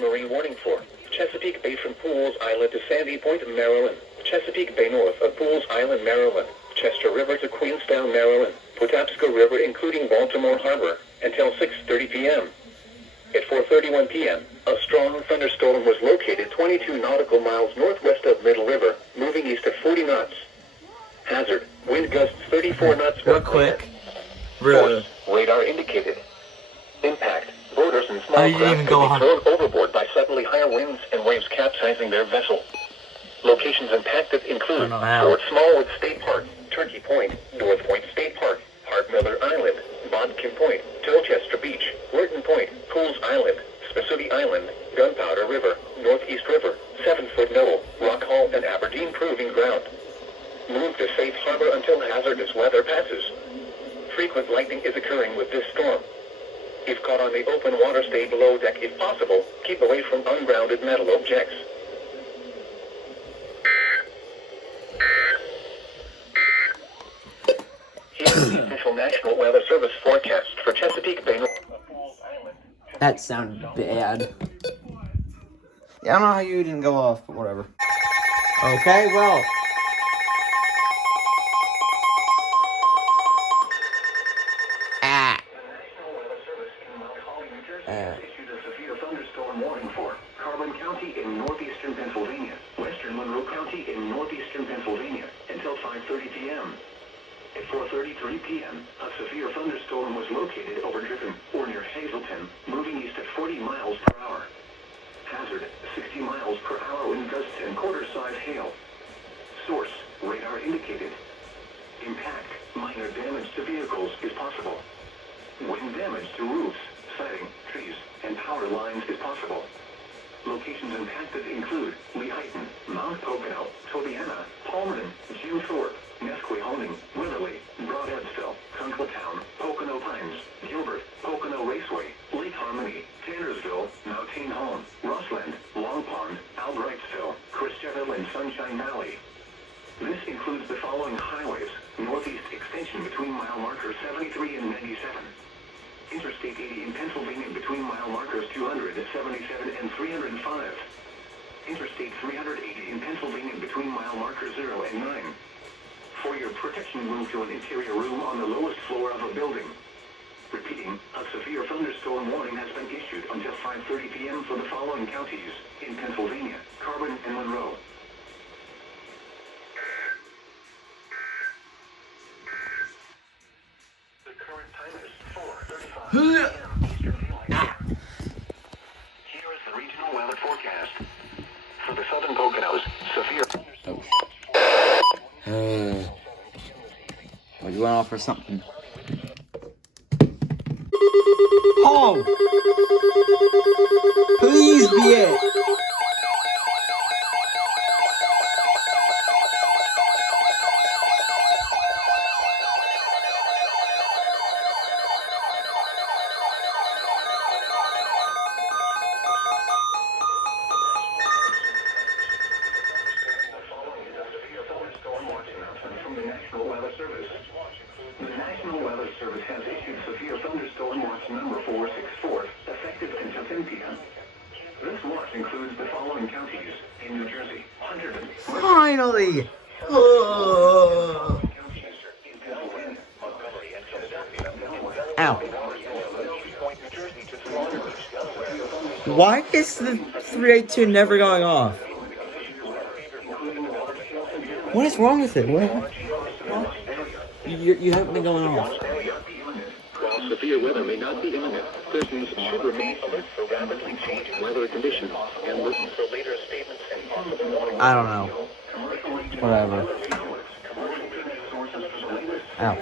marine warning for Chesapeake Bay from Pools Island to Sandy Point, Maryland. Chesapeake Bay north of Pools Island, Maryland. Chester River to Queenstown, Maryland. Patapsco River including Baltimore Harbor until 6:30 p.m. At 4:31 p.m., a strong thunderstorm was located 22 nautical miles northwest of Middle River, moving east at 40 knots. Hazard, wind gusts 34 knots. Real quick. Force, radar indicated. Impact, boaters and small craft could be thrown overboard by suddenly higher winds and waves capsizing their vessel. Locations impacted include Fort Smallwood State Park, Turkey Point, North Point State Park, Hart Miller Island, Bodkin Point, Tolchester Beach, Wharton Point, Pools Island, Spassuti Island, Gunpowder River, Northeast River, 7-Foot Knoll, Rock Hall, and Aberdeen Proving Ground. Move to safe harbor until hazardous weather passes. Frequent lightning is occurring with this storm. If caught on the open water, stay below deck if possible. Keep away from ungrounded metal objects. Here's the official National Weather Service forecast for Chesapeake Bay. That sounded bad. Yeah, I don't know how you didn't go off, but whatever. Okay, well. Issued a severe thunderstorm warning for Carbon County in northeastern Pennsylvania, western Monroe County in northeastern Pennsylvania, until 5:30 p.m. At 4:33 p.m., a severe thunderstorm was located over Driven, or near Hazleton, moving east at 40 miles per hour. Hazard, 60 miles per hour wind gusts and quarter-size hail. Source, radar indicated. Impact, minor damage to vehicles is possible. Wind damage to roofs, siding, trees, and power lines is possible. Locations impacted include Lehighton, Mount Pocono, Tobiana, Palmerton, Jim Thorpe, Nesquehoning, Witherley, Broad Edsville, Kunklatown, Pocono Pines, Gilbert, Pocono Raceway, Lake Harmony, Tannersville, Mountain Home, Rossland, Long Pond, Albrightsville, Christianville, and Sunshine Valley. This includes the following highways: northeast extension between mile markers 73 and 97. Interstate 80 in Pennsylvania between mile markers 277 and 305. Interstate 380 in Pennsylvania between mile markers 0 and 9. For your protection, move to an interior room on the lowest floor of a building. Repeating, a severe thunderstorm warning has been issued until 5:30 p.m. for the following counties in Pennsylvania: Carbon and Monroe. The current time is 4:35 Eastern Daylight. Here is the regional weather forecast. For the southern Poconos, severe thunderstorm. Well, you went off for something. Home! Please be it! The National Weather Service has issued severe thunderstorm watch number 464, effective until 10 p.m. This watch includes the following counties in New Jersey: Hunterdon. Finally! Ow. Why is the 382 never going off? What is wrong with it? What? You haven't been going off. While severe weather may not be imminent, persons should remain alert for rapidly changing weather conditions and listen for later statements and possible warnings. I don't know. Whatever. Ow.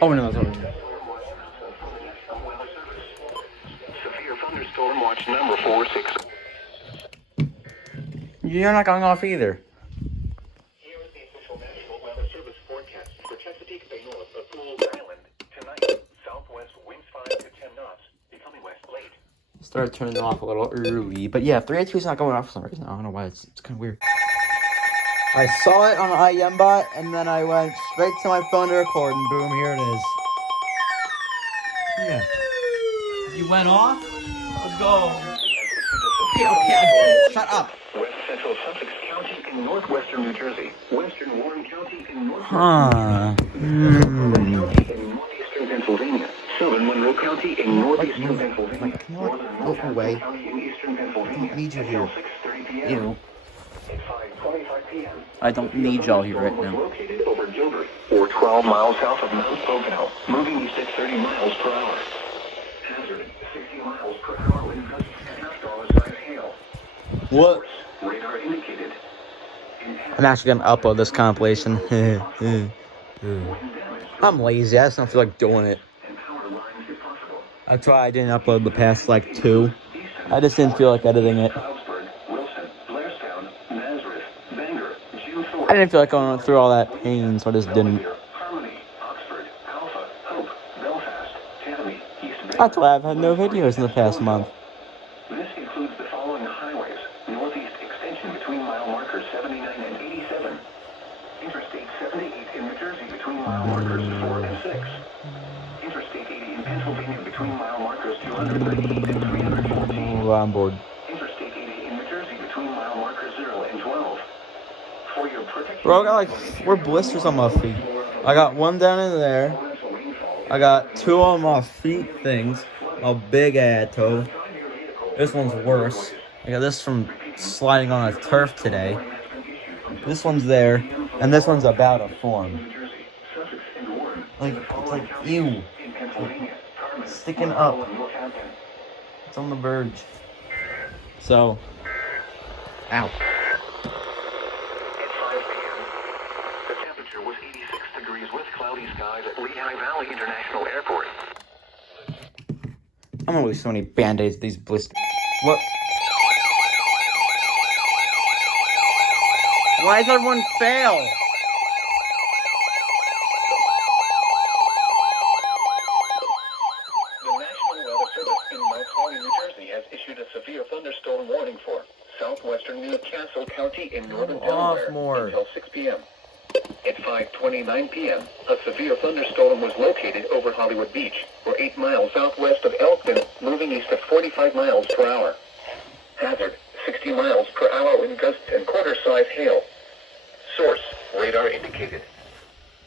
Oh no, that's over here. Severe thunderstorm watch number 46. You're not going off either. Here is the official National Weather Service forecast. started turning it off a little early. But yeah, 382 is not going off for some reason. I don't know why. It's kind of weird. I saw it on IM bot, and then I went straight to my phone to record, and boom, here it is. Yeah. You went off? Let's go. Okay, shut up. West Central Sussex County in northwestern New Jersey. Western Warren County in northwestern County in northeastern Pennsylvania. Southern Monroe County in northeastern Pennsylvania. Look away. County in eastern Pennsylvania. I don't need you here. 6:30 p.m. Ew. At 5:25 p.m. I don't need y'all here right now. Located over Gilbert, or 12 miles south of Mount Pocono, moving east at 30 miles per hour. Hazard, 60 miles per hour wind gusts and $1 hail. What? Radar indicated. I'm actually gonna upload this compilation. I'm lazy. I just don't feel like doing it. That's why I didn't upload the past like 2. I just didn't feel like editing it. I didn't feel like going through all that pain, so I just didn't. That's why I've had no videos in the past month. This includes the following highways: northeast extension between mile markers 79 and 87, Interstate 78 in New Jersey between mile markers 4 and 6, Interstate 80 in Pennsylvania between mile markers 238 and 314. Oh, I'm bored. Interstate 80 in New Jersey between mile markers 0 and 12. For your protection, Bro, I got like 4 blisters on my feet. I got one down in there. I got 2 on my feet things. A big ass toe. This one's worse. I got this from sliding on a turf today. This one's there, and this one's about to form. Like, it's like, ew. It's sticking up. It's on the verge. So, ow. At 5 p.m., the temperature was 86 degrees with cloudy skies at Lehigh Valley International Airport. I'm gonna lose so many band-aids, these blisters. What? Why does everyone fail? The National Weather Service in Mount Holly, New Jersey has issued a severe thunderstorm warning for southwestern Newcastle County in northern Delaware until 6 p.m. At 5:29 p.m., a severe thunderstorm was located over Hollywood Beach, or 8 miles southwest of Elkton, moving east at 45 miles per hour. Hazard, 60 miles per hour wind gusts and quarter-size hail. Source, radar indicated.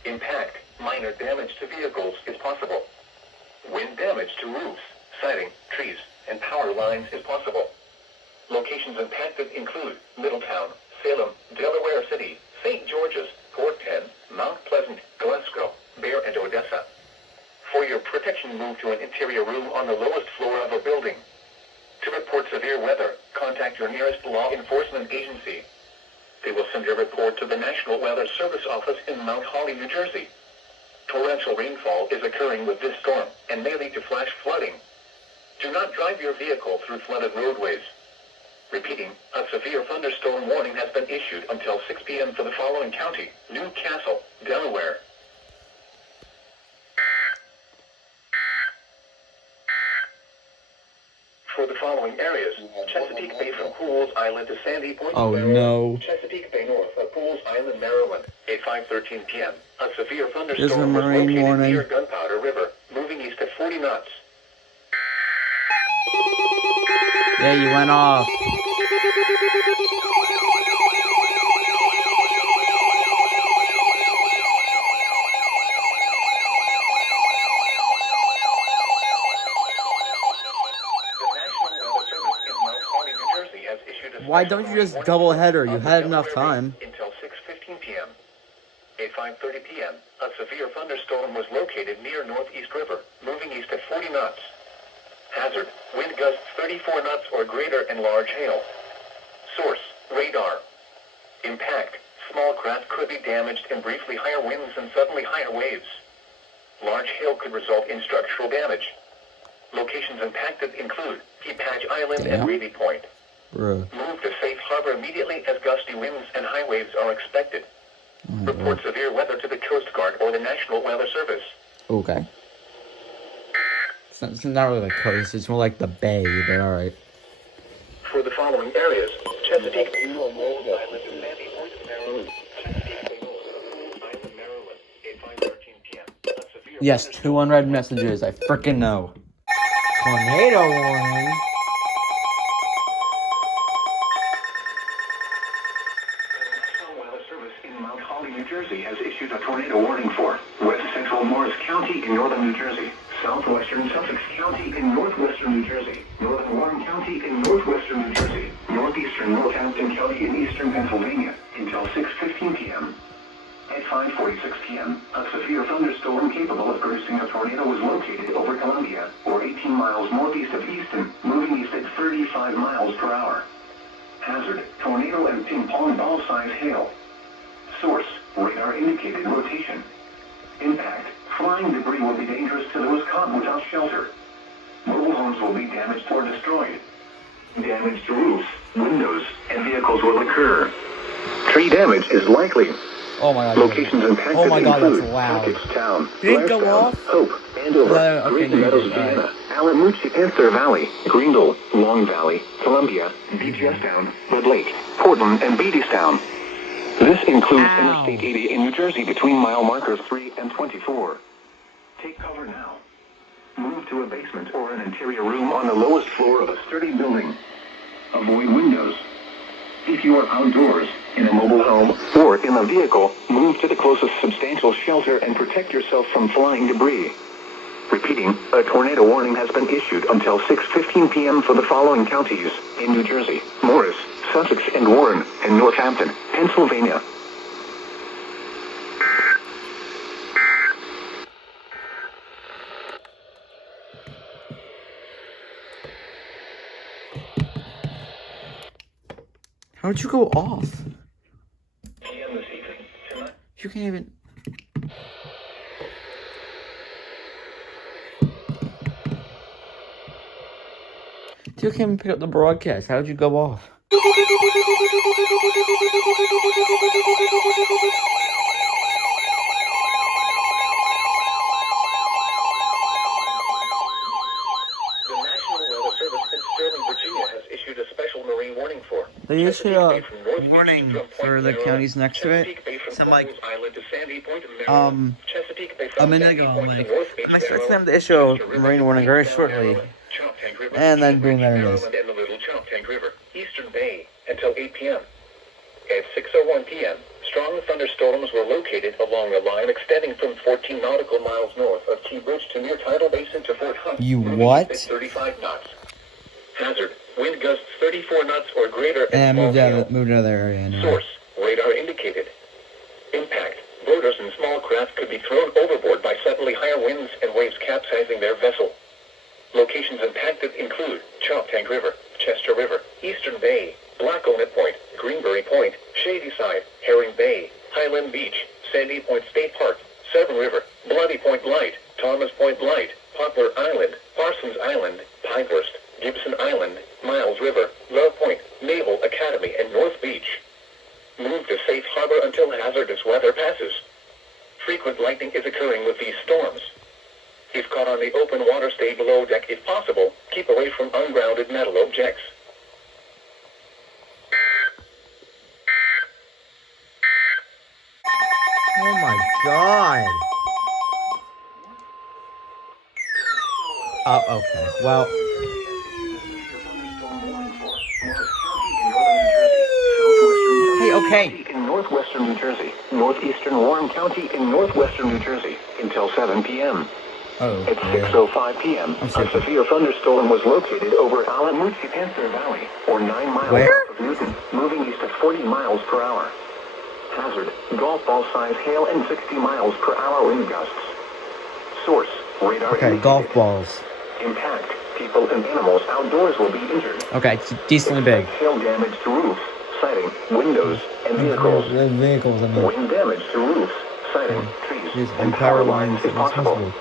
Impact, minor damage to vehicles is possible. Wind damage to roofs, siding, trees, and power lines is possible. Locations impacted include Middletown, Salem, Delaware City, St. George's, Port Penn, Mount Pleasant, Glasgow, Bear, and Odessa. For your protection, move to an interior room on the lowest floor of a building. To report severe weather, contact your nearest law enforcement agency. They will send your report to the National Weather Service office in Mount Holly, New Jersey. Torrential rainfall is occurring with this storm and may lead to flash flooding. Do not drive your vehicle through flooded roadways. Repeating, a severe thunderstorm warning has been issued until 6 p.m. for the following county: Newcastle, Delaware. For the following areas: Chesapeake Bay from Pools Island to Sandy Point. Oh, Maryland. no. Chesapeake Bay north of Pools Island, Maryland. At 5:13 p.m., a severe There's a thunderstorm was marine located warning. near Gunpowder River, moving east at 40 knots. Yeah, you went off. Why don't you just double header? You had enough time. Until 6:15 p.m. At 5:30 p.m., a severe thunderstorm was located near Northeast River, moving east at 40 knots. Hazard, wind gusts 34 knots or greater and large hail. Source, radar. Impact, small craft could be damaged and briefly higher winds and suddenly higher waves. Large hail could result in structural damage. Locations impacted include Patch Island and Reedy Point. Bruh. Move to safe harbor immediately as gusty winds and high waves are expected. Report severe weather to the Coast Guard or the National Weather Service. Okay. It's not really the coast. It's more like the bay, but all right. For the following areas, Chesapeake, Yes, 2 unread messages. I freaking know. Tornado warning. National Weather Service in Mount Holly, New Jersey has issued a tornado warning for West Central Morris County in northern New Jersey, southwestern Sussex County in northwestern New Jersey, northern Warren County in northwestern New Jersey, northeastern Northampton County in eastern Pennsylvania until 6:15 p.m. At 5:46 p.m., a severe thunderstorm capable of producing a tornado was located over Columbia, or 18 miles northeast of Easton, moving east at 35 miles per hour. Hazard, tornado and ping-pong ball size hail. Source, radar indicated rotation. Impact, flying debris will be dangerous to those caught without shelter. Mobile homes will be damaged or destroyed. Damage to roofs, windows, and vehicles will occur. Tree damage is likely. Oh my god. Locations impacted Oh my god, include that's loud. Hackettstown, Did it go Blairstown, off? Hope, Andover, Okay, Great no, you Meadows, did, Vienna, Alamucci, Panther Valley, Greenville, Long Valley, Columbia, Beechstown, Red Lake, Portland, and Beattystown. This includes Ow. Interstate 80 in New Jersey between mile markers 3 and 24. Take cover now. Move to a basement or an interior room on the lowest floor of a sturdy building. Avoid windows. If you are outdoors, in a mobile home, or in a vehicle, move to the closest substantial shelter and protect yourself from flying debris. Repeating, a tornado warning has been issued until 6:15 p.m. for the following counties in New Jersey: Morris, Sussex and Warren, and Northampton, Pennsylvania. How'd you go off? PM this evening. Tonight. You can't even. You can't even pick up the broadcast. How'd you go off? The National Weather Service in Sterling, Virginia has issued a special marine warning for They issued a Chesapeake Bay from North Beach warning to Drum Point, for the Maryland, counties next to it. Chesapeake Bay from So I'm like, Cornwall Island to Sandy Point, Maryland, Chesapeake Bay a from minute Sandy ago, I'm Point to like, North Beach, I'm expecting Maryland, them to issue a Chester River marine to warning very Queenstown, shortly. Maryland, Choptank River And to then Key boom, Bridge, there it is. Maryland, and the Little Choptank River, Eastern Bay, until 8 p.m. At 6:01 p.m., strong thunderstorms were located along a line extending from 14 nautical miles north of Key Bridge to near Tidal Basin to Fort Hunt. You moving what? At 35 knots. Hazard, wind gusts 34 knots or greater And small moved hail. out of the area anyway. Source, radar indicated. Impact, boaters and small craft could be thrown overboard by suddenly higher winds and waves capsizing their vessel. Locations impacted include Choptank River, Chester River, Eastern Bay, Blackownet Point, Greenberry Point, Shadyside, Herring Bay, Highland Beach, Sandy Point State Park, Severn River, Bloody Point Light, Thomas Point Light, Poplar Island, Parsons Island, Pinehurst, Gibson Island, Miles River, Love Point, Naval Academy, and North Beach. Move to safe harbor until hazardous weather passes. Frequent lightning is occurring with these storms. If caught on the open water, stay below deck if possible. Keep away from ungrounded metal objects. Oh my god. Oh, okay. Well. Hey, okay. In northwestern New Jersey, northeastern Warren County in northwestern New Jersey until 7 p.m. Oh, At yeah. 6:05 p.m., I'm a sorry. severe thunderstorm was located over Alamucci, Panther Valley, or 9 miles Where? south of Newton, moving east at 40 miles per hour. Hazard, golf ball size hail and 60 miles per hour wind gusts. Source, radar Okay, indicated. golf balls. Impact, people and animals outdoors will be injured. Okay, it's decently big. Expect hail damage to roofs, siding, windows, and vehicles. The vehicles, I mean. Wind damage to roofs, siding, trees, Yes, and power lines is if possible. possible.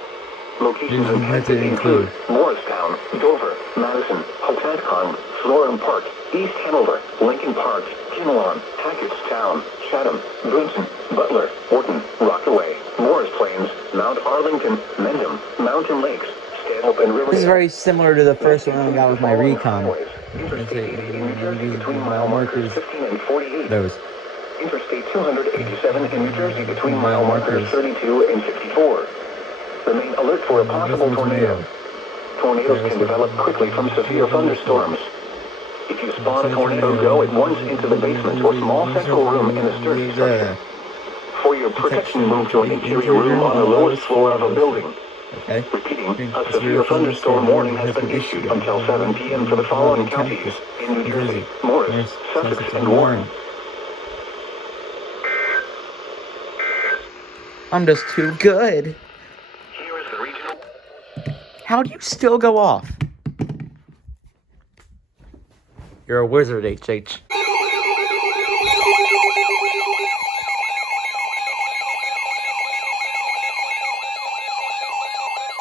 Locations These impacted impacted include Morristown, Dover, Madison, Hocatcon, Florham Park, East Hanover, Lincoln Park, Kinnelon, Hackettstown, Chatham, Brinton, Butler, Wharton, Rockaway, Morris Plains, Mount Arlington, Mendham, Mountain Lakes, Stanhope and Riverdale. This is very similar to the first one I got with my recon. Interstate 80 in New Jersey between mile markers 15 and 48. Those. Interstate 287 in New Jersey between mile markers 32 and 54. Remain alert for a possible tornado. Tornadoes can develop quickly from severe thunderstorms. If you spot a tornado, go at once into the basement or small central room in a sturdy structure. For your protection, move to an interior room on the lowest floor of a building. Okay. Repeating, a severe thunderstorm warning has been issued until 7 p.m. for the following counties in New Jersey: Morris, Sussex, and Warren. I'm just too good. Here is the regional. How do you still go off? You're a wizard, HH.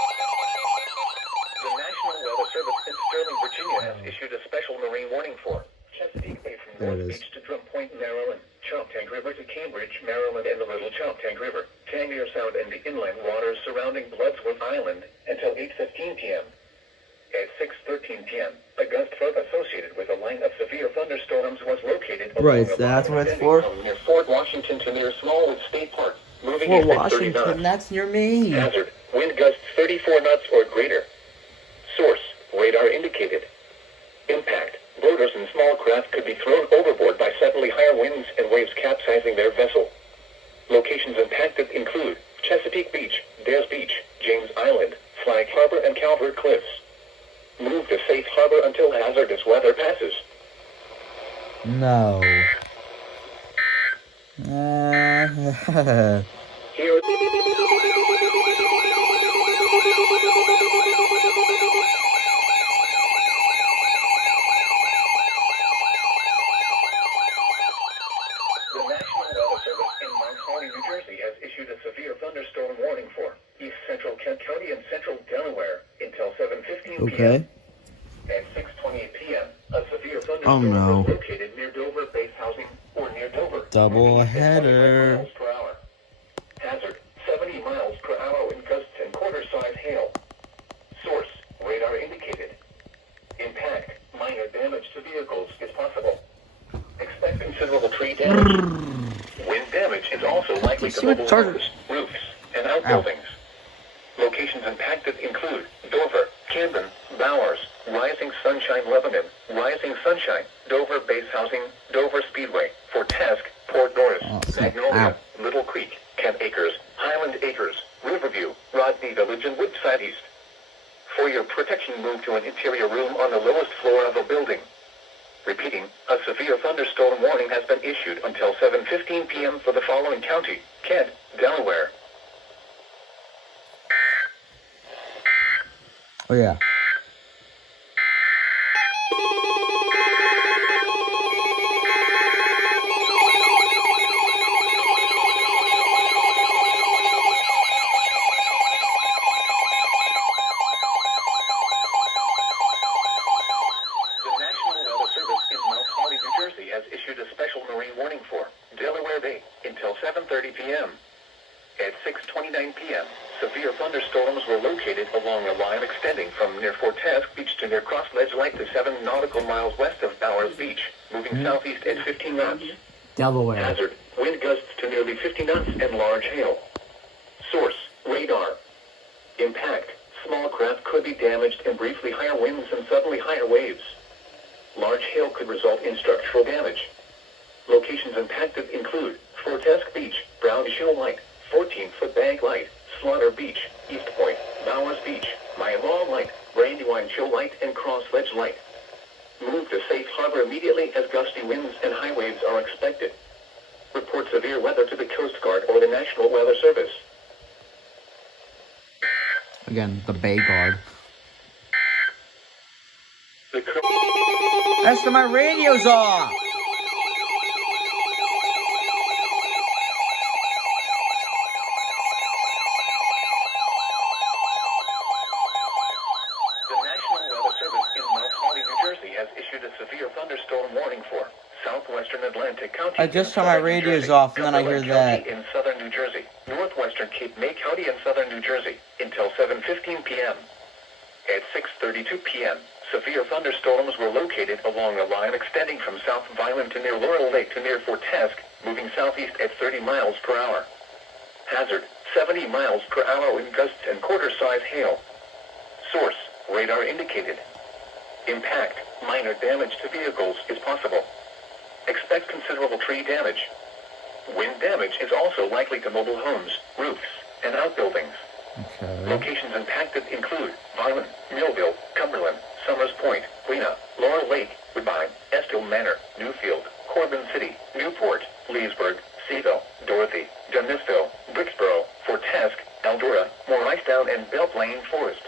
The National Weather Service in Sterling, Virginia has issued a special marine warning for Chesapeake Bay from There it North is. Beach to Drum Point, Maryland, Choptank River to Cambridge, Maryland, and the Little Choptank River, Tangier Sound and the inland waters surrounding Bloodsworth Island until 8:15 p.m. At 6:13 p.m., a gust front associated with a line of severe thunderstorms was located along Right, a that's line what it's extending for? from near Fort Washington to near Smallwood State Park, moving Fort east at 30 knots. Washington, that's near me. Hazard, wind gusts 34 knots or greater. Source, radar indicated. Impact, boaters and small craft could be thrown overboard by suddenly higher winds and waves capsizing their vessel. Locations impacted include Chesapeake Beach, Dares Beach, James Island, Flag Harbor, and Calvert Cliffs. Move to safe harbor until hazardous weather passes. No. Here. The National Weather Service in Mount Holly, New Jersey has issued a severe thunderstorm warning for East Central Kent County and Central Delaware until 7:15 p.m. Okay. At 6:28 p.m., a severe Oh, thunderstorm no. was located near Dover base housing or near Dover. Double moving east at 25 header. miles per hour. Hazard, 70 miles per hour in gusts and quarter-size hail. Source, radar indicated. Impact, minor damage to vehicles is possible. Expect considerable tree damage. Wind damage is also likely to See what mobile charger- homes, roofs, and outbuildings. Locations impacted include Dover, Camden, Bowers, Rising Sunshine, Lebanon, Rising Sunshine, Dover Base Housing, Dover Speedway, Fort Task, Port Norris, Oh, snap. Magnolia, Ow. Little Creek, Kent Acres, Highland Acres, Riverview, Rodney Village, and Woodside East. For your protection, move to an interior room on the lowest floor of a building. Repeating, a severe thunderstorm warning has been issued until 7:15 p.m. for the following county: Kent, Delaware. Oh, yeah. The National Weather Service in Mount Holly, New Jersey has issued a special marine warning for Delaware Bay until 7:30 p.m. At 6:29 p.m., severe thunderstorms were located along a line extending from near Fort Task Beach to near Cross Ledge Light to 7 nautical miles west of Bowers Beach, moving southeast at 15 knots. Delaware. Hazard, wind gusts to nearly 50 knots and large hail. Source, radar. Impact, small craft could be damaged and briefly higher winds and suddenly higher waves. Large hail could result in structural damage. Locations impacted include Fort Task Beach, Brown Shoal Light, 14-foot Bank Light, Slaughter Beach, East Point, Bowers Beach, Miami Light, Brandywine Shoal Light, and Cross Ledge Light. Move to safe harbor immediately as gusty winds and high waves are expected. Report severe weather to the Coast Guard or the National Weather Service. Again, the Bay Guard. The That's when my radio's off. The National Weather Service in Mount Holly, New Jersey has issued a severe thunderstorm warning for southwestern Atlantic County. I just in saw my southern New radios Jersey, off, and then I hear Cumberland that. County in southern New Jersey, northwestern Cape May County in southern New Jersey until 7:15 p.m. At 6:32 p.m., severe thunderstorms were located along a line extending from South Violent to near Laurel Lake to near Fort Task, moving southeast at 30 miles per hour. Hazard, 70 miles per hour wind gusts and quarter-size hail. Source, radar indicated. Impact, minor damage to vehicles is possible. Expect considerable tree damage. Wind damage is also likely to mobile homes, roofs, and outbuildings. Okay. Locations impacted include Violent, Millville, Cumberland, Summers Point, Lena, Laurel Lake, Woodbine, Estill Manor, Newfield, Corbin City, Newport, Leesburg, Seaville, Dorothy, Dennisville, Bricksboro, Fort Task, Eldora, Morristown, and Belle Plaine Forest.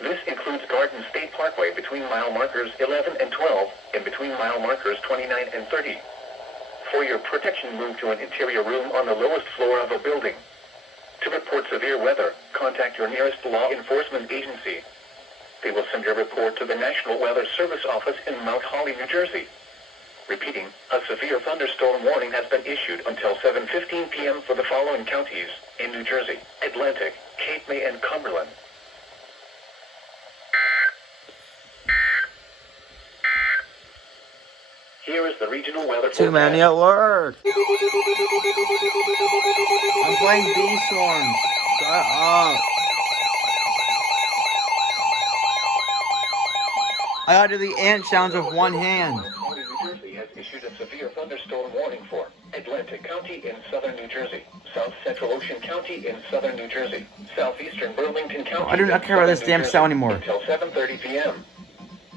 This includes Garden State Parkway between mile markers 11 and 12, and between mile markers 29 and 30. For your protection, move to an interior room on the lowest floor of a building. To report severe weather, contact your nearest law enforcement agency. They will send your report to the National Weather Service office in Mount Holly, New Jersey. Repeating, a severe thunderstorm warning has been issued until 7:15 p.m. for the following counties in New Jersey: Atlantic, Cape May, and Cumberland. Here is the regional weather Too forecast. many alert. I'm playing bee swarms. Shut up. I gotta do the ant sounds with one hand. New Jersey has issued a severe thunderstorm warning for Atlantic County in southern New Jersey, South Central Ocean County in southern New Jersey, southeastern Burlington County. I do not care about this damn cell anymore. Until 7:30 p.m.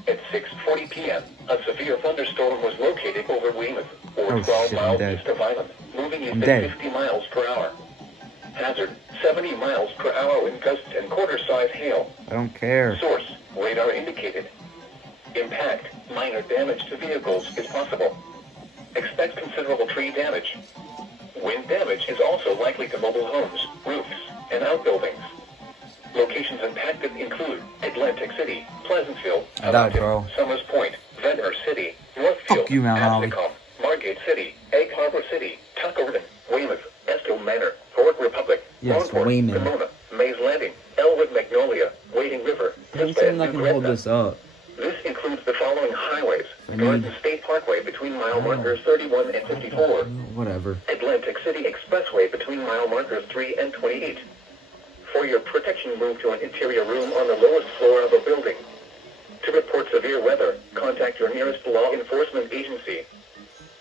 At 6:40 p.m., a severe thunderstorm was located over Weymouth, or 12 miles east of Island, moving east at 50 miles per hour. Hazard, 70 miles per hour wind gusts and quarter-size hail. I don't care. Source, radar indicated. Impact, minor damage to vehicles is possible. Expect considerable tree damage. Wind damage is also likely to mobile homes, roofs, and outbuildings. Locations impacted include Atlantic City, Pleasantville, Summers Point, Ventnor City, Northfield, Asticom, Margate City, Egg Harbor City, Tuckerton, Weymouth, Estill Manor, Fort Republic, Longport, Pomona, Mays Landing, Elwood Magnolia, Wading River, Something that can hold this up. This includes the following highways: Garden State Parkway between mile markers 31 and 54. Whatever. Atlantic City Expressway between mile markers 3 and 28. For your protection, move to an interior room on the lowest floor of a building. To report severe weather, contact your nearest law enforcement agency.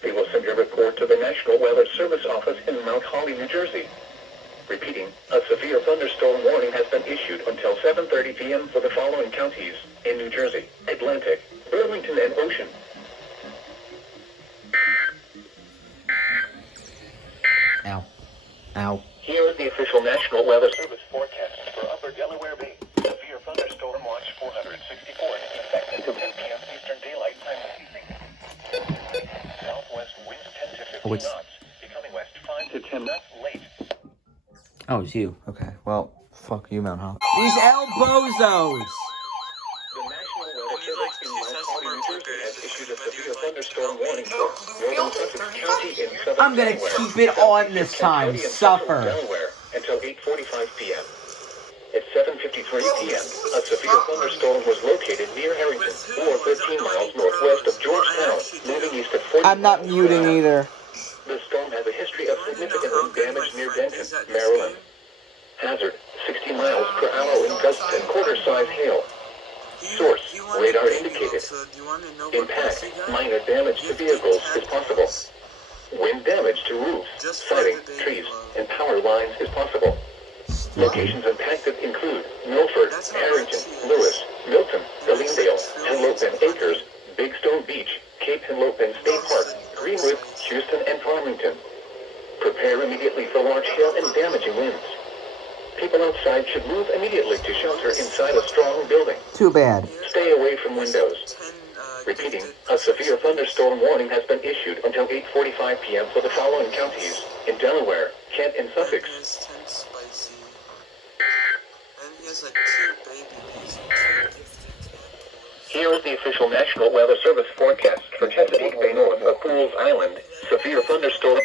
They will send your report to the National Weather Service office in Mount Holly, New Jersey. Repeating, a severe thunderstorm warning has been issued until 7:30 p.m. for the following counties in New Jersey: Atlantic, Burlington, and Ocean. Ow. Ow. Here is the official National Weather Service forecast for Upper Delaware Bay. Severe thunderstorm watch 464 expected to 10 p.m. Eastern Daylight Time this evening. Southwest winds 10 to 15 knots, becoming west 5 to 10 knots late. Oh, it's you. Okay. Well, fuck you, Mount Holly. These elbozos! The National Weather Service in Mount Holly, New Jersey has issued a severe thunderstorm warning for northern Sussex County in southern I'm gonna Delaware, keep it on this time. Suffer. Delaware until 8:45 p.m. At 7:53 p.m., a severe thunderstorm was located near Harrington, or 13 miles northwest of Georgetown, moving east at 40 I'm not miles per muting hour. either. The storm has a history of significant wind damage near Denton, Maryland. Hazard, 60 miles per hour wind gusts and quarter-size hail. Source, radar indicated. Impact, minor damage to vehicles is possible. Wind damage to roofs, siding, trees, and power lines is possible. Locations impacted include Milford, Harrington, Lewis, Milton, Ellendale, Henlope and Acres, Big Stone Beach, Cape Henlope and State Park, Greenwood, Houston, and Farmington. Prepare immediately for large hail and damaging winds. People outside should move immediately to shelter inside a strong building. Too bad. Stay away from windows. Repeating, a severe thunderstorm warning has been issued until 8:45 p.m. for the following counties in Delaware, Kent, and Sussex. Here is the official National Weather Service forecast for Chesapeake Bay north of Pools Island. Severe thunderstorm.